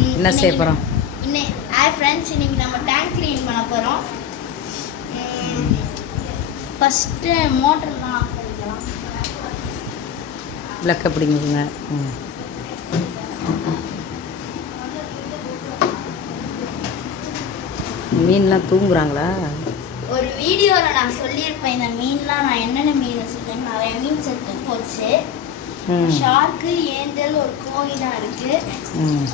என்ன செய்ய போகிறோம் இன்னை ஹாய் ஃப்ரெண்ட்ஸ் இன்னைக்கு நம்ம டேங்க் க்ளீன் பண்ண போகிறோம் ஃபஸ்ட்டு மோட்டர்லாம் விளக்க பிடிங்குங்க ம். மீன்லாம் தூங்குறாங்களா? ஒரு வீடியோவில் நான் சொல்லியிருப்பேன் இந்த மீன்லாம் நான் என்னென்ன மீன் வச்சுருக்கேன் நிறைய மீன் செத்து போச்சு. ஷார்க்கு ஏஞ்சல் ஒரு கோயிலாக இருக்குது ம்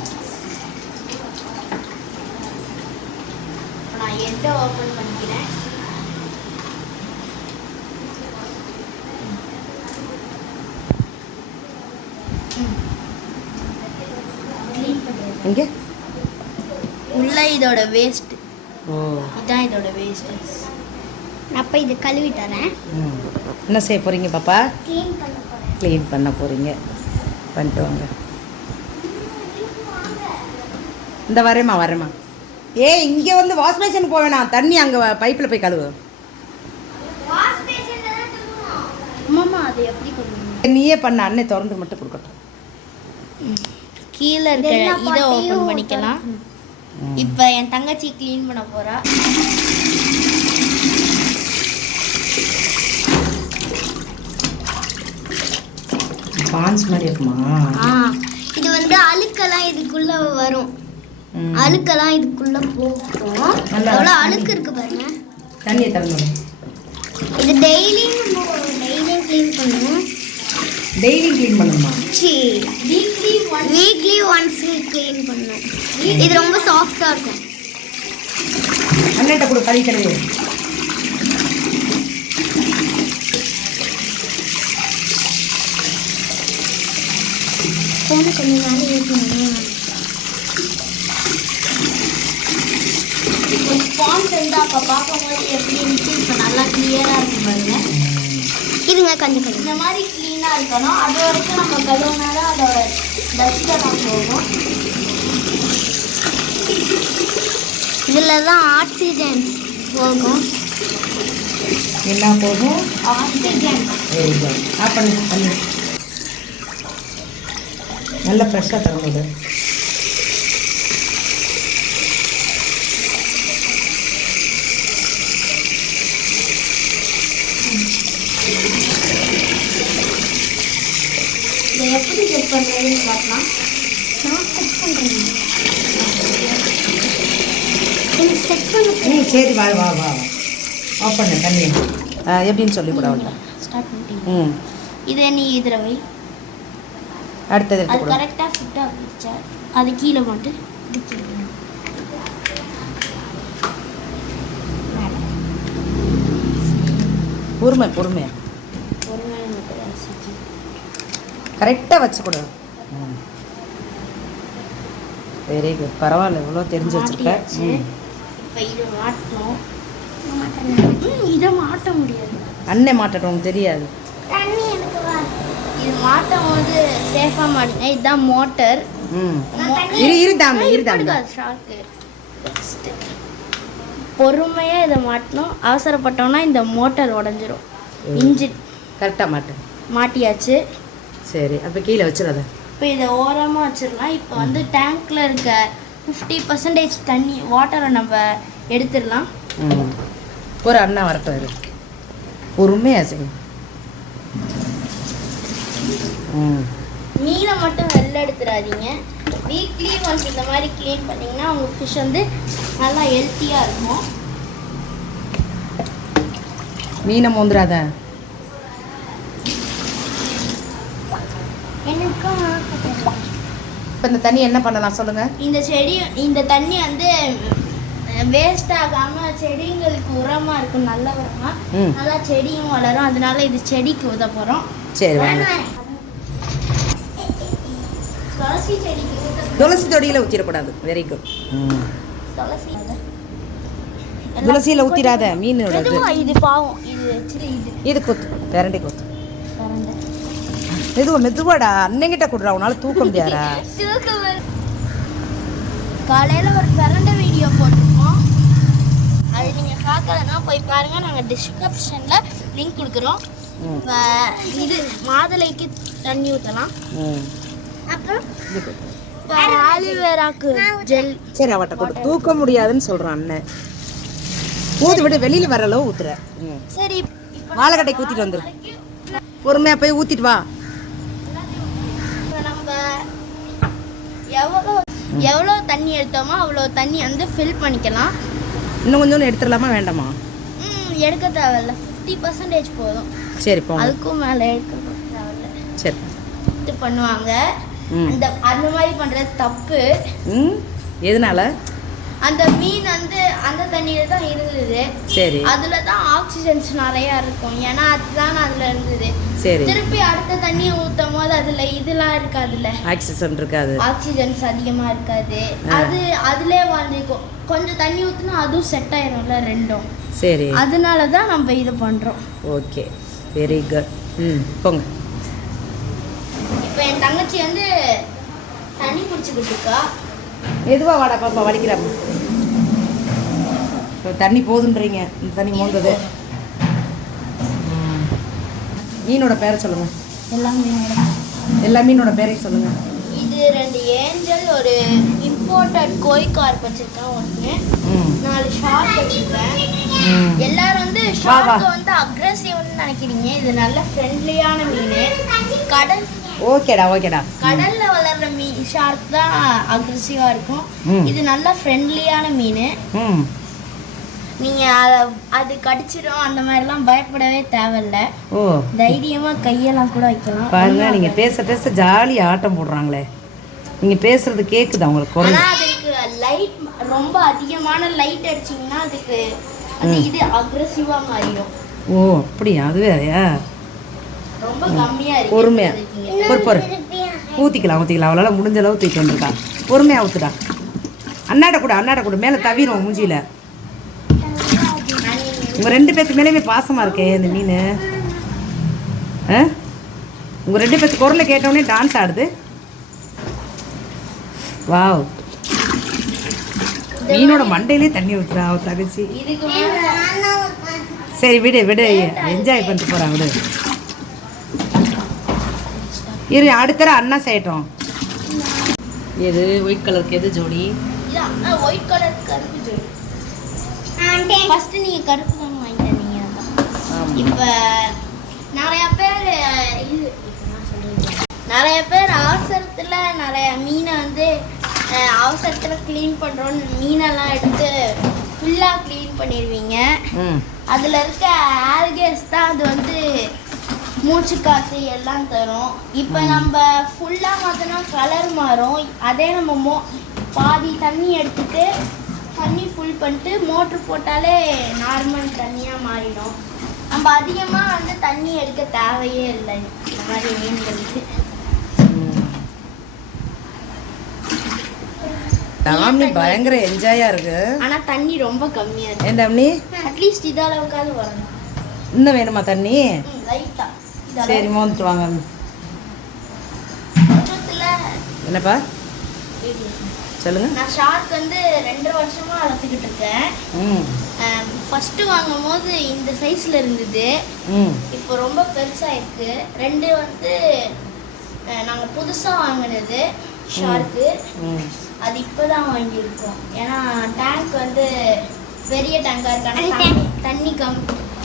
இப்போ நான் எட்டை ஓப்பன் பண்ணிக்கிறேன்? எங்கே உள்ள இதோட வேஸ்ட் ஓ. இதான் இதோட வேஸ்ட் அப்போ இது கழுவி தரேன். என்ன செய்ய போகிறீங்க பாப்பா? க்ளீன் பண்ண போகிறேன் க்ளீன் பண்ண போகிறீங்க பண்ணிட்டு வாங்க. இந்த வரேம்மா வரேம்மா. ஏ இங்கே வந்து வாஷ் பேஷனுக்கு போக வேணாம். தண்ணி அங்கே பைப்பில் போய் கழுவு. அது எப்படி நீயே பண்ண. அன்னை திறந்து மட்டும் கொடுக்கட்டும். கீழே இருக்க இதை ஓப்பன் பண்ணிக்கலாம். இப்போ என் தங்கச்சி க்ளீன் பண்ண போறா. பான்ஸ் மாதிரி இருக்குமா? ஆ இது வந்து அழுக்கெல்லாம் இதுக்குள்ள வரும். அழுக்கெல்லாம் இதுக்குள்ள போகும். எவ்வளோ. அழுக்கு இருக்கு பாருங்க. தண்ணியை திறந்து இது டெய்லியும் டெய்லியும் க்ளீன் பண்ணணும் டெய்லி க்ளீன் பண்ணுமா. Weekly one weekly once clean பண்ணணும் இது ரொம்ப சாஃப்டாக இருக்கும். அண்ணன்ட்ட கொடு கறி கழுவி ஃபோனை கொஞ்சம் நேரம் ஏற்றணும் ஸ்பான்ஸ் இருந்தால் அப்போ பார்க்கும்போது எப்படி இருந்துச்சு? இப்போ நல்லா கிளியராக இருக்கு பாருங்க. இதுங்க கொஞ்சம் கொஞ்சம் இந்த மாதிரி க்ளீனாக இருக்கணும். அது வரைக்கும் நம்ம கழுவுனா தான் அதோட போகும். இதில் தான் ஆக்சிஜன் போகும். என்ன போகும்? ஆக்சிஜன் நல்ல ஃப்ரெஷ்ஷாக திறந்துடு இதை எப்படி பண்ணுறதுன்னு பார்க்கலாம். நான் செக் பண்ணுறேன் செக் பண்ண. ம் சரி வா வா வா ஆஃப் பண்ணு தண்ணி எப்படின்னு சொல்லி கூட அவள்கிட்ட ஸ்டார்ட் பண்ணிட்டீங்க ம். இதை நீ இதில் வை. அடுத்தது எடுத்து அது கொடு. கரெக்டாக ஃபிட்டாக இருந்துச்சா அது கீழே போட்டு இது கீழே. வை. பொறுமை பொறுமை ஒரு நேரம் மட்டும் ரசிச்சு. கரெக்டாக வச்சு கொடு. ம் வெரி குட் பரவாயில்ல இவ்வளோ தெரிஞ்சு வச்சுருக்க. இதை மாட்ட முடியாது. அண்ணே மாட்டட்டும் தெரியாது. இது மாட்டும் போது சேஃபாக மாட்டுங்க. இதுதான் மோட்டர் ம். இரு இருதாமே இருதாமே பொறுமையாக இதை மாட்டணும். அவசரப்பட்டோம்னா இந்த மோட்டர் உடஞ்சிரும். இன்ஜின் கரெக்டாக மாட்டு. மாட்டியாச்சு. சரி அப்போ கீழே வச்சிடாத. இப்போ இதை ஓரமாக வச்சிடலாம் இப்போ வந்து டேங்க்கில் இருக்க ஃபிஃப்டி பர்சன்டேஜ் தண்ணி வாட்டரை நம்ம எடுத்துடலாம் ஒரு அண்ணா வரட்டும் இரு. பொறுமையாக செய்யும் மீனை மட்டும் வெளில எடுத்துடாதீங்க வீக்லி ஒன்ஸ் இந்த மாதிரி க்ளீன் பண்ணிங்கன்னா உங்கள் ஃபிஷ் வந்து நல்லா ஹெல்த்தியாக இருக்கும். மீனை மோந்துடாத இப்போ இந்த தண்ணி என்ன பண்ணலாம் சொல்லுங்கள் இந்த செடி இந்த தண்ணி வந்து வேஸ்ட் ஆகாமல் செடிங்களுக்கு உரமாக இருக்கும் நல்ல உரமாக நல்லா செடியும் வளரும். அதனால இது செடிக்கு உத போகிறோம் சரி வாங்க. துளசி செடிக்கு துளசி தொடியில் ஊற்றிடக்கூடாது வெரி குட் ம். துளசி துளசியில் ஊற்றிடாத மீனோட இது பாவம். இது. இது கொத்து பிரண்டி கொத்து. பரண்டை. மெதுவா மெதுவாடா. அன்னைங்கிட்ட கொடுறா உன்னால தூக்க முடியாதா? காலையில் ஒரு பிறண்ட வீடியோ போட்டிருக்கோம். அது நீங்கள் பார்க்கலன்னா போய் பாருங்கள் நாங்கள் டிஸ்கிரிப்ஷனில் லிங்க் கொடுக்குறோம். இது மாதுளைக்கு தண்ணி ஊற்றலாம் அப்புறம் ஆலிவேராக்கு ஜெல் சரி அவட்ட கொடு. தூக்க முடியாதுன்னு சொல்றான் அண்ணன். ஊத்து விட்டு வெளியில வர அளவு ஊத்துற. சரி வாழைக்கட்டைக்கு ஊத்திட்டு வந்துரு. பொறுமையா போய் ஊத்திட்டு வா இப்போ நம்ம எவ்வளோ எவ்வளோ தண்ணி எடுத்தோமோ அவ்வளோ தண்ணி வந்து ஃபில் பண்ணிக்கலாம். இன்னும் கொஞ்சம் எடுத்துடலாமா? வேண்டாமா? ம் எடுக்க தேவையில்ல. ஃபிஃப்டி பர்சன்டேஜ் போதும். சரி அதுக்கும் மேலே எடுக்க தேவையில்ல. சரி. இது பண்ணுவாங்க. அந்த அந்த மாதிரி பண்ணுறது தப்பு. ம்? எதனால? அந்த மீன் வந்து அந்த தண்ணியில தான் இருந்தது. சரி. அதுல தான் ஆக்சிஜன்ஸ் நிறைய இருக்கும். ஏன்னா அதுதான் அதுல இருந்தது. சரி. திருப்பி அடுத்த தண்ணியை ஊத்தும் போது அதுல இதெல்லாம் இருக்காதுல்ல? ஆக்சிஜன் இருக்காது. ஆக்சிஜன்ஸ் அதிகமா இருக்காது. அது அதுலயே வாழ்ந்துக்கும். கொஞ்சம் தண்ணி ஊத்துனா அதுவும் செட் ஆயிரும்ல ரெண்டும். சரி. அதனால தான் நம்ம இது பண்றோம். ஓகே. வெரி குட் ம் போங்க. இப்போ என் தங்கச்சி வந்து தண்ணி குடிச்சுக்கிட்டு இருக்கா. மெதுவா வாடா பாப்பா வடிக்கிறாப்பா இப்போ தண்ணி போதுன்றீங்க. இந்த தண்ணி மோந்தது. மீனோட பேரை சொல்லுங்க. எல்லாமே எல்லா மீனோட பேரையும் சொல்லுங்க. இது ரெண்டு ஏஞ்சல் ஒரு இம்போர்ட்டட் கோய் கார்ப் வச்சிருக்கேன் ஒன்று நாலு ஷார்க் வச்சிருக்கேன். எல்லாரும் வந்து. ஷார்க் வந்து அக்ரெசிவ்னு நினைக்கிறீங்க. இது நல்ல ஃப்ரெண்ட்லியான மீன். கடல் ஓகேடா ஓகேடா. கடல்ல ஷார்க் தான் அக்ரெசிவா இருக்கும். இது நல்ல ஃப்ரெண்ட்லியான மீன். ம். நீங்க அத- கடிச்சிடும் அந்த மாதிரிலாம் பயப்படவே தேவையில்ல. ஓ. தைரியமா கையெல்லாம் கூட வைக்கலாம். பாருங்க நீங்க பேச பேச ஜாலியா ஆட்டம் போடுறாங்களே. நீங்க பேசுறது கேக்குதா உங்களுக்கு குரல்? அதுக்கு லைட் ரொம்ப அதிகமான லைட் அடிச்சீங்கன்னா அதுக்கு அது இது அக்ரெசிவா மாறிடும். ஓ அப்படியா? அது வேறையா? ரொம்ப கம்மியா இருக்கு. பொறுமையா. இருக்கீங்க. ஊற்றிக்கலாம் ஊற்றிக்கலாம் அவளால் முடிஞ்ச அளவு தூக்கிட்டு வந்திருக்கா பொறுமையாக ஊற்றுடா அண்ணாட கூட அண்ணாட கூட. மேலே தவிரும் மூஞ்சியில். உங்கள் ரெண்டு பேர்த்து மேலேயுமே பாசமாக இருக்கே இந்த மீன். ஆ? உங்கள் ரெண்டு பேர்த்து குரலை கேட்டோடனே டான்ஸ் ஆடுது. வாவ். மீனோட மண்டையிலே தண்ணி ஊற்றுறா அவ தகச்சி. சரி விடு விடு. என்ஜாய் பண்ணிட்டு போகிறான் விடு. இரு அடுத்த தடவை அண்ணா செய்யட்டும். எது? ஒயிட் கலருக்கு எது ஜோடி? ஒயிட் கலர் கருப்பு ஜோடி. ஃபர்ஸ்ட் நீங்க கருப்பு தான் வாங்கி தந்தீங்க அதான் இப்போ நிறைய பேர். நிறைய பேர் அவசரத்தில் நிறைய மீனை வந்து அவசரத்துல க்ளீன் பண்ணுறோன்னு மீனெல்லாம் எடுத்து ஃபுல்லாக க்ளீன் பண்ணிடுவீங்க ம். அதில் இருக்க ஆல்கேஸ் தான் அது வந்து மூச்சு காற்று எல்லாம் தரும். இப்போ நம்ம ஃபுல்லாக மாற்றினா கலர் மாறும். அதே நம்ம மோ பாதி தண்ணி எடுத்துட்டு தண்ணி ஃபுல் பண்ணிட்டு மோட்ரு போட்டாலே நார்மல் தண்ணியாக மாறிடும். நம்ம அதிகமாக வந்து தண்ணி எடுக்க தேவையே இல்லை. இந்த மாதிரி மீன்களுக்கு டாமினி பயங்கர என்ஜாயாக இருக்கு. ஆனால் தண்ணி ரொம்ப கம்மியாக இருக்கு. டாமினி அட்லீஸ்ட் இதளவுக்காவது வரணும். இன்னும் வேணுமா தண்ணி? ம் லைட்டாக சரி மோந்துட்டு வாங்க. என்னப்பா? சொல்லுங்க. நான் ஷார்க் வந்து ரெண்டு வருஷமா வளர்த்துக்கிட்டு இருக்கேன். ஃபர்ஸ்ட் வாங்கும் போது இந்த சைஸ்ல இருந்தது. இப்போ ரொம்ப பெருசாயிருக்கு. ரெண்டு வந்து நாங்க புதுசா வாங்கினது ஷார்க்கு. அது இப்போதான் வாங்கியிருக்கோம். ஏன்னா டேங்க் வந்து பெரிய டேங்கா இருக்கான தண்ணி தண்ணி கம்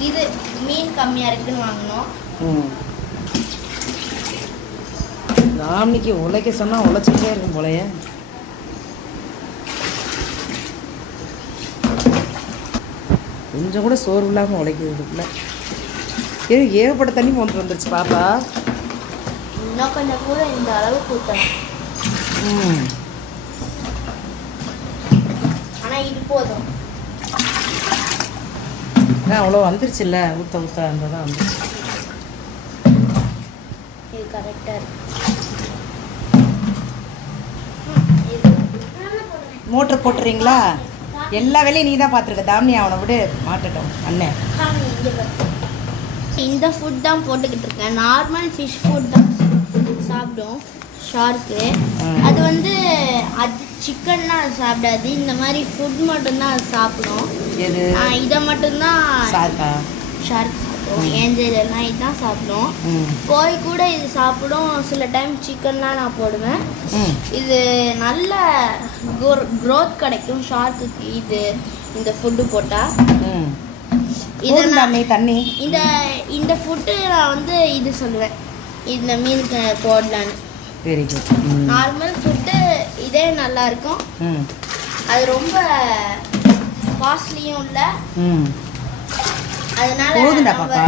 இது மீன் கம்மியா இருக்குன்னு வாங்கினோம். ம். டாமினிக்கு உழைக்க சொன்னால் உழைச்சிக்கிட்டே இருக்கும் போலயே. கொஞ்சம் கூட சோர்வு இல்லாமல் உழைக்குது இதுக்குள்ள ஏ ஏகப்பட்ட தண்ணி மோந்து வந்துருச்சு பாப்பா. இன்னும் கொஞ்சம் கூட இந்த அளவுக்கு ஊற்றணும் ம். ஆனா இது போதும். அவ்வளோ வந்துருச்சுல்ல. ஊற்ற ஊற்ற அந்த தான் வந்துருச்சு. இது கரெக்டா இருக்கு. ம், இது மோட்டர் போட்டுறீங்களா? எல்லா வேலையும் நீ தான் பார்த்துருக்க தாமினி அவனை விடு. மாட்டட்டும். அண்ணன். இந்த ஃபுட் தான் போட்டுக்கிட்டு இருக்கேன். நார்மல் ஃபிஷ் ஃபுட் தான் சாப்பிடும். ஷார்க்கு. அது வந்து அது சிக்கன்னா அது சாப்பிடாது. இந்த மாதிரி ஃபுட் மட்டும்தான் அது சாப்பிடும். இதை மட்டும்தான் ஷார்க் சாப்பிடும் ஏஞ்சல் எல்லாம் இதுதான் சாப்பிடும் கோழி கூட இது சாப்பிடும். சில டைம் சிக்கன்லாம் நான் போடுவேன். இது நல்ல க்ரோத் கிடைக்கும். ஷார்க்குக்கு இது இந்த ஃபுட்டு போட்டால் இதை தண்ணி தண்ணி. இந்த இந்த ஃபுட்டு நான் வந்து இது சொல்லுவேன். இந்த மீனுக்கு போடலான்னு வெரி குட் நார்மல் ஃபுட்டு இதே நல்லா இருக்கும். அது ரொம்ப காஸ்ட்லியும் இல்லை. நம்ம- பாப்பா.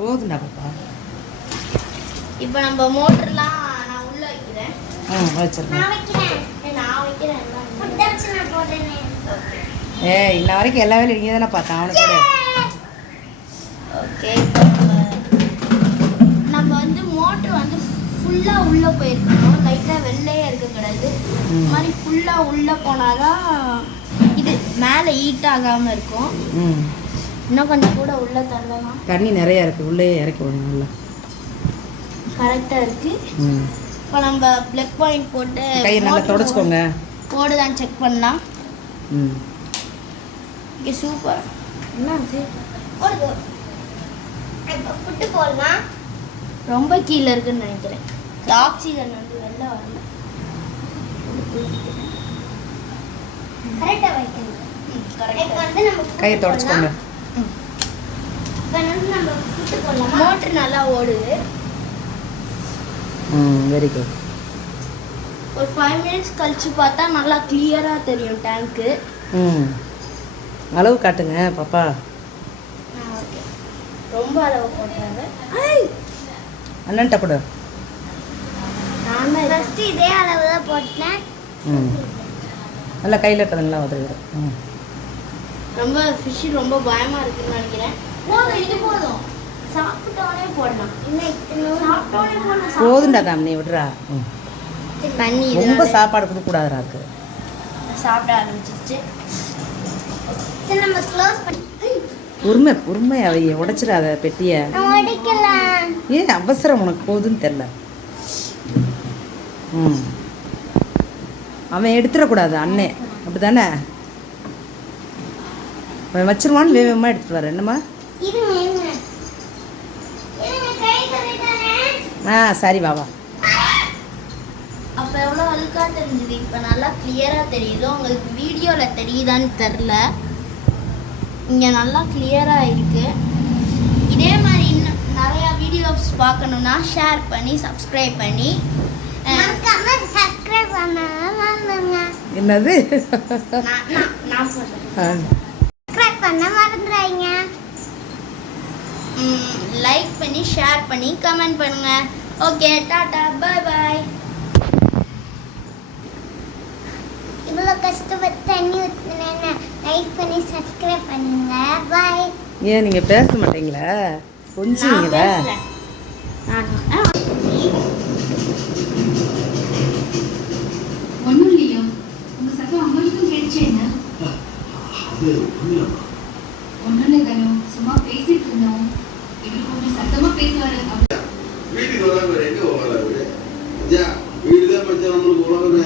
போதும்டா பாப்பா. இப்போ நம்ம மோட்டர்லாம் நான் உள்ள வைக்கிறேன். ம் வச்சிருக்கேன். வைக்கிறேன். நான் வைக்கிறேன். நான் போடுறேன். ஏ இன்ன வரைக்கும் எல்லா வேலையும் நீங்கள் தானே கூட. ஓகே நம்ம வந்து மோட்ரு வந்து ஃபுல்லாக உள்ளே போயிருக்கணும். லைட்டாக வெள்ளையே இருக்கக்கூடாது. இந்த மாதிரி ஃபுல்லாக உள்ளே போனாதான் இது மேலே ஹீட் ஆகாமல் இருக்கும். ம். இன்னும் கொஞ்சம் கூட உள்ளே தள்ளலாம் தண்ணி நிறையா இருக்குது உள்ளே இறக்கி விடணும் நல்லா. கரெக்டாக இருக்குது ம். இப்போ நம்ம ப்ளக் பாயிண்ட் போட்டு கையை நல்லா தொடச்சிக்கோங்க. போடுதான்னு செக் பண்ணலாம் ம். இங்கே சூப்பர் என்ன? ஓடுது இப்போ ஃபுட்டு போடலாம். ரொம்ப கீழே இருக்குன்னு நினைக்கிறேன். ஆக்சிஜன் வந்து வெளில வரல. கரெக்டாக வைக்கணும். கரெக்டாக வந்து நம்ம கையை தொடச்சிக்கோங்க. மோட்ரு நல்லா ஓடுது. ம் வெரி குட் ஒரு ஃபைவ் மினிட்ஸ் கழிச்சு பார்த்தா நல்லா கிளியராக தெரியும் டேங்க்கு ம். அளவு காட்டுங்க பாப்பா. ஓகே ரொம்ப அளவு போட்டாரு அண்ணன்ட்ட கூட. நான் ஃபஸ்ட்டு இதே அளவு தான் போட்டேன். ம். நல்லா கையில் இருக்கிறதெல்லாம் உதவிடும் ம். ரொம்ப ஃபிஷ் ரொம்ப பயமா இருக்குன்னு நினைக்கிறேன். போதும் இது போதும். சாப்பிட்டோடனே போடலாம். சாப்பிட்டோடனே விடுறா. ரொம்ப சாப்பாடு கொடுக்கக்கூடாதுடா இருக்கு சாப்பிட ஆரம்பிச்சிருச்சு. சரி நம்ம க்ளோஸ் பண்ணி பொறுமை பொறுமை அவைய உடைச்சிடாத பெட்டியை. உடைக்கலாம். ஏன் அவசரம் உனக்கு போகுதுன்னு தெரில ம். அவன் எடுத்துடக்கூடாது அண்ணே. அப்படி தானே அவன் வச்சிருவான்னு வேகமாக எடுத்துட்டு வர. என்னம்மா? ஆ சரி வா அப்போ எவ்வளோ அழுக்கா தெரிஞ்சுது? இப்போ நல்லா கிளியராக தெரியுது. உங்களுக்கு வீடியோவில் தெரியுதான்னு தெரில இங்கே நல்லா கிளியராக இருக்கு. இதே மாதிரி இன்னும் நிறையா வீடியோஸ் பார்க்கணுன்னா ஷேர் பண்ணி சப்ஸ்கிரைப் பண்ணி சப்ஸ்கிரைப் பண்ண என்னது? நான் சொல்கிறேன் ஆ. சப்ஸ்கிரைப் பண்ண மறந்துடாதீங்க லைக் பண்ணி ஷேர் பண்ணி கமெண்ட் பண்ணுங்க. ஓகே டாடா பை பாய் இவ்வளோ கஷ்டப்பட்டு தண்ணி ஊற்றினேன்னு லைக் பண்ணி சப்ஸ்கிரைப் பண்ணுங்க. பாய் ஏன் நீங்கள் பேச மாட்டீங்களா? கொஞ்சம் நீங்களா ஒன்றும் இல்லையோ? உங்க சத்தம் அவங்களுக்கும் ஒண்ணும் ஒன்றும் இல்லை தனு வீட்டுக்கு வர ரெண்டு உங்களை வீடு வீடுதான் மச்சான் நம்மளுக்கு உலகமே